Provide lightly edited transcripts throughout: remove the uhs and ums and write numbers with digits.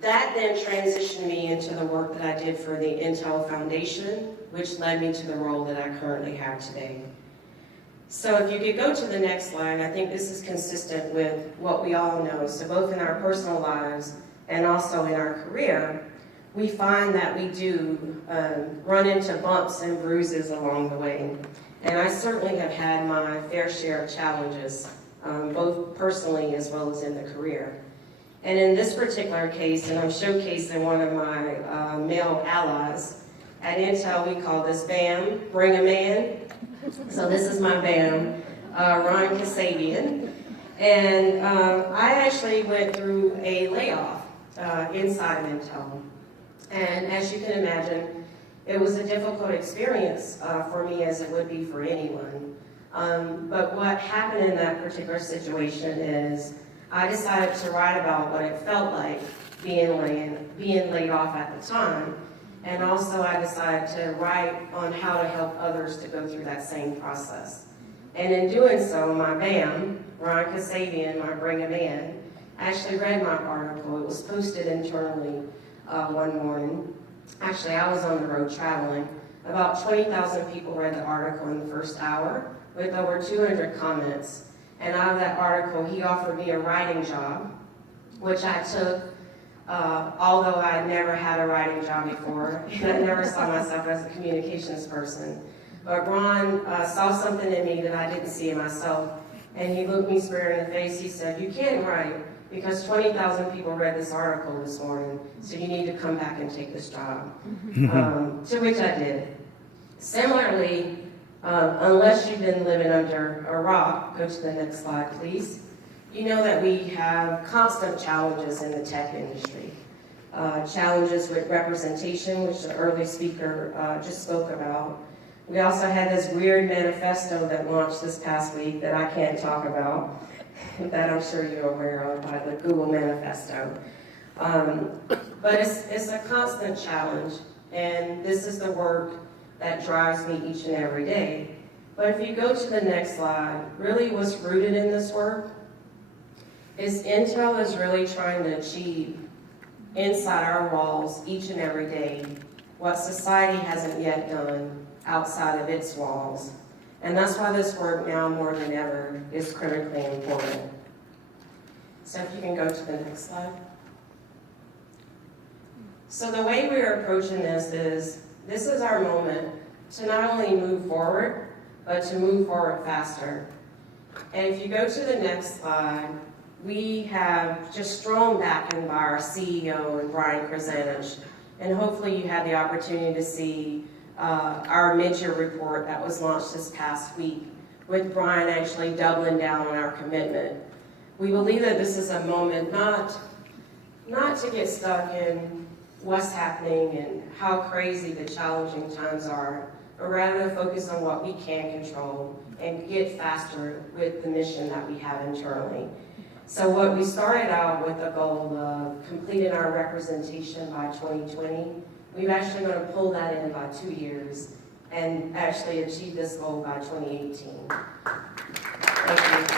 That then transitioned me into the work that I did for the Intel Foundation, which led me to the role that I currently have today. So if you could go to the next slide, I think this is consistent with what we all know. So both in our personal lives and also in our career, we find that we do run into bumps and bruises along the way. And I certainly have had my fair share of challenges, both personally as well as in the career. And in this particular case, and I'm showcasing one of my male allies, at Intel we call this BAM, Bring a Man. So this is my BAM, Ron Kasabian. And I actually went through a layoff inside Intel. And as you can imagine, it was a difficult experience for me, as it would be for anyone. But what happened in that particular situation is I decided to write about what it felt like being laid off at the time. And also I decided to write on how to help others to go through that same process. And in doing so, my BAM, Ron Kasabian, my Bring a Man, actually read my article. It was posted internally one morning. Actually, I was on the road traveling. About 20,000 people read the article in the first hour with over 200 comments. And out of that article, he offered me a writing job, which I took, although I had never had a writing job before, and I never saw myself as a communications person. But Ron saw something in me that I didn't see in myself, and he looked me square in the face. He said, "You can't write because 20,000 people read this article this morning, so you need to come back and take this job." To which I did. Similarly, unless you've been living under a rock, go to the next slide, please. You know that we have constant challenges in the tech industry. Challenges with representation, which the early speaker just spoke about. We also had this weird manifesto that launched this past week that I can't talk about, that I'm sure you're aware of, by the Google Manifesto. But it's a constant challenge, and this is the work that drives me each and every day. But if you go to the next slide, really what's rooted in this work is Intel is really trying to achieve inside our walls each and every day what society hasn't yet done outside of its walls. And that's why this work now more than ever is critically important. So if you can go to the next slide. So the way we're approaching this is our moment to not only move forward, but to move forward faster. And if you go to the next slide, we have just strong backing by our CEO and Brian Krasanich. And hopefully you had the opportunity to see our mid-year report that was launched this past week, with Brian actually doubling down on our commitment. We believe that this is a moment not to get stuck in what's happening and how crazy the challenging times are, but rather to focus on what we can control and get faster with the mission that we have internally. So what we started out with the goal of completing our representation by 2020, we've actually going to pull that in by 2 years and actually achieve this goal by 2018. Thank you.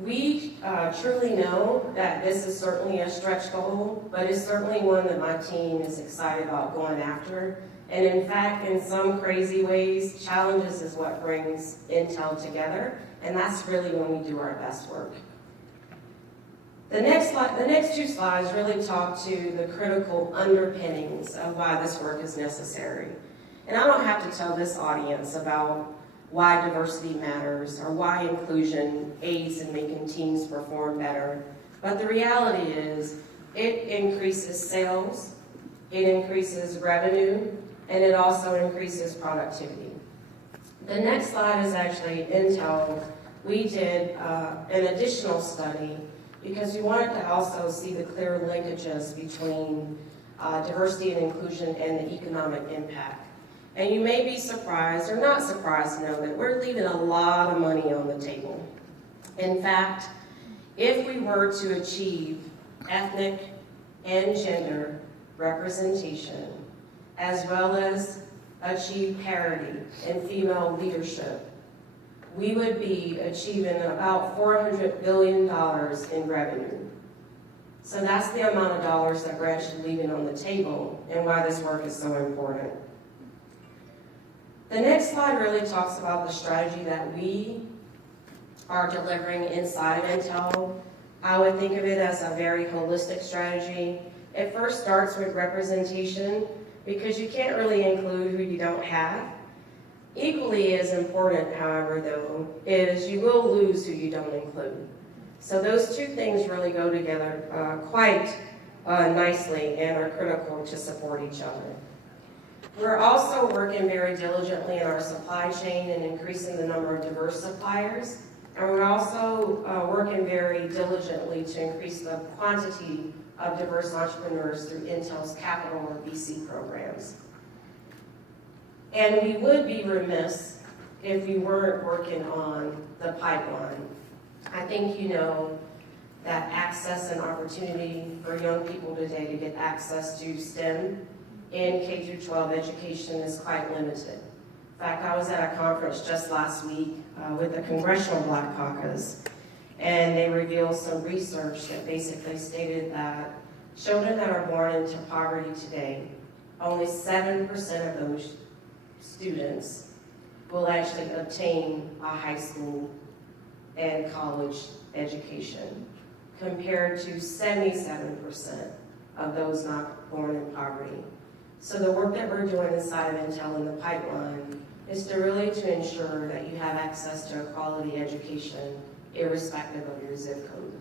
We truly know that this is certainly a stretch goal, but it's certainly one that my team is excited about going after. And in fact, in some crazy ways, challenges is what brings Intel together, and that's really when we do our best work. The next two slides really talk to the critical underpinnings of why this work is necessary. And I don't have to tell this audience about why diversity matters or why inclusion aids in making teams perform better. But the reality is it increases sales, it increases revenue, and it also increases productivity. The next slide is actually Intel. We did an additional study because we wanted to also see the clear linkages between diversity and inclusion and the economic impact. And you may be surprised or not surprised to know that we're leaving a lot of money on the table. In fact, if we were to achieve ethnic and gender representation, as well as achieve parity in female leadership, we would be achieving about $400 billion in revenue. So that's the amount of dollars that we're actually leaving on the table and why this work is so important. The next slide really talks about the strategy that we are delivering inside of Intel. I would think of it as a very holistic strategy. It first starts with representation, because you can't really include who you don't have. Equally as important, however, though, is you will lose who you don't include. So those two things really go together quite nicely and are critical to support each other. We're also working very diligently in our supply chain and increasing the number of diverse suppliers. And we're also working very diligently to increase the quantity of diverse entrepreneurs through Intel's Capital or VC programs. And we would be remiss if we weren't working on the pipeline. I think you know that access and opportunity for young people today to get access to STEM in K-12 education is quite limited. In fact, I was at a conference just last week with the Congressional Black Caucus, and they revealed some research that basically stated that children that are born into poverty today, only 7% of those students will actually obtain a high school and college education, compared to 77% of those not born in poverty. So the work that we're doing inside of Intel in the pipeline is to really to ensure that you have access to a quality education irrespective of your zip code.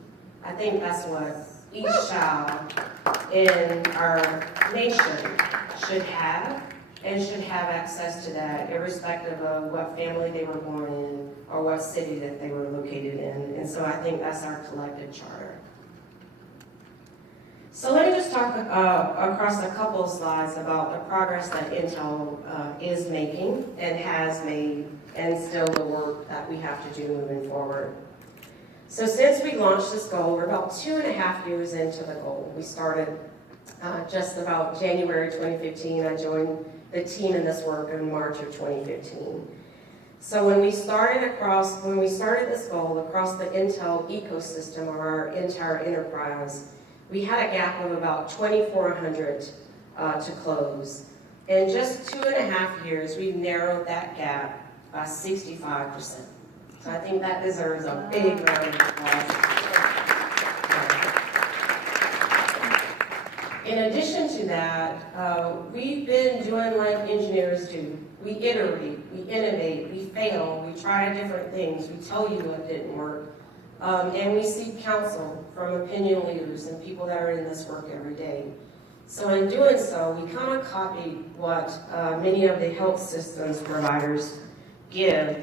I think that's what each child in our nation should have, and should have access to that irrespective of what family they were born in or what city that they were located in. And so I think that's our collective charter. So let me just talk across a couple of slides about the progress that Intel is making and has made, and still the work that we have to do moving forward. So since we launched this goal, we're about 2.5 years into the goal. We started just about January 2015. I joined the team in this work in March of 2015. So when we started this goal across the Intel ecosystem or our entire enterprise, we had a gap of about 2,400 to close. In just 2.5 years, we've narrowed that gap by 65%. So I think that deserves a big round of applause. In addition to that, we've been doing like engineers do. We iterate, we innovate, we fail, we try different things, we tell you what didn't work, and we seek counsel from opinion leaders and people that are in this work every day. So in doing so, we kind of copied what many of the health systems providers give